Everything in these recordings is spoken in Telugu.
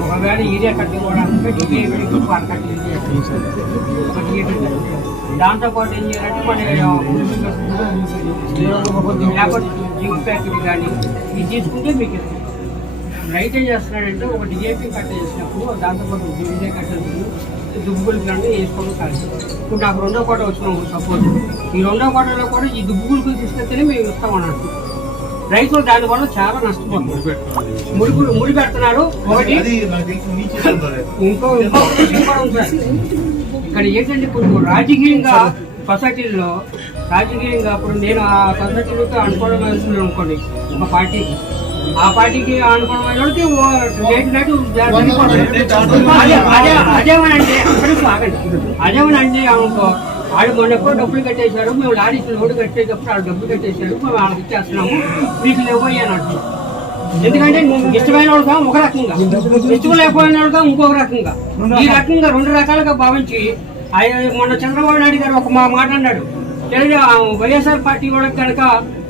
ఒకవేళ ఏరియా కట్టుకోవడానికి దాంతోపాటు ఏం చేయాలంటే మన జింక్ ప్యాకెట్ కానీ ఇది తీసుకుంటే మీకు రైట్ ఏం చేస్తున్నాడంటే ఒక డిఏపీ కట్ట చేసినప్పుడు దాంతోపాటు డిఏ కట్టేసి దుబ్బుగులు కానీ వేసుకోవడం కాదు. ఇప్పుడు నాకు రెండో కోట వచ్చినాం సపోజ్, ఈ రెండో కోటలో కూడా ఈ దుబ్బుగులు తీసుకొస్తేనే మేము ఇస్తామన్నట్టు. రైతులు దానివల్ల చాలా నష్టపోతున్నారు. ముడి పెడుతున్నారు. ఒకటి ఇంకో ఇక్కడ ఏంటంటే ఇప్పుడు రాజకీయంగా సొసైటీల్లో ఇప్పుడు నేను ఆ సొసైటీలతో అనుకోవడం అనుకోండి, ఒక పార్టీకి ఆ పార్టీకి అనుకోవడం అదేమనంటే అక్కడికి ఆగండి. అదేమనంటే అనుకో వాళ్ళు మొన్న ఎప్పుడు డబ్బులు కట్టేశారు, మేము లారీకి లోడ్ కట్టేటప్పుడు వాళ్ళు డబ్బులు కట్టేశారు, మేము వాళ్ళకి ఇచ్చేస్తున్నాము, మీకు లేవయ్యానట్టు. ఎందుకంటే ఇష్టమైన వాళ్ళగా ఒక రకంగా, ఇష్టం లేకపోయిన వాళ్ళగా ఇంకొక రకంగా, ఈ రకంగా రెండు రకాలుగా భావించి మొన్న చంద్రబాబు నాయుడు గారు ఒక మాట అన్నాడు, వైఎస్ఆర్ పార్టీ వాళ్ళకి కనుక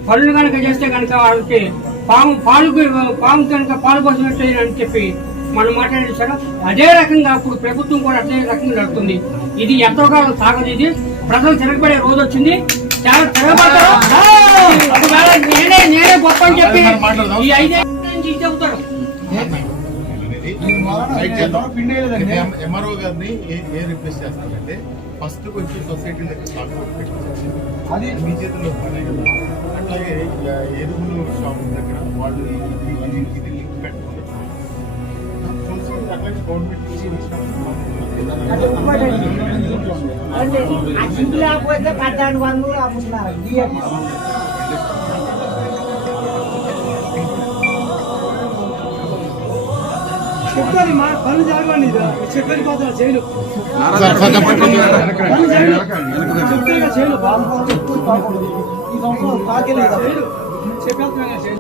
పనులు కనుక చేస్తే కనుక వాళ్ళకి పాము కనుక పాలు పోసినట్టు అని చెప్పి మనం మాట్లాడారు సార్. అదే రకంగా ఇప్పుడు ప్రభుత్వం కూడా అదే రకంగా నడుస్తుంది. ఇది ఎంతో కాలం సాగదు. ఇది ప్రజలు తిరగబడే రోజు వచ్చింది. చాలా తిరగబడతారు. నేనే గొప్ప అని చెప్పి ఈ 5 ఏళ్ళ నుంచి చెబుతాడు. ఎంఆర్ఓ గారిని ఏ రిక్వెస్ట్ చేస్తానంటే ఫస్ట్ కొంచెం సొసైటీ అది మీ చేతిలో పనే కదా. అట్లాగే ఎరువులు షాపు దగ్గర వాళ్ళు ఇది లింక్ పెట్టుకుంటారు. అట్లాగే గవర్నమెంట్ లేకపోతే 1400 అమ్ముతున్నారు. చెప్పాలి మా పనులు జరగండి. చెప్పని పోతున్నా చేయలు చేయలు బాగా చెప్పేస్తున్నా.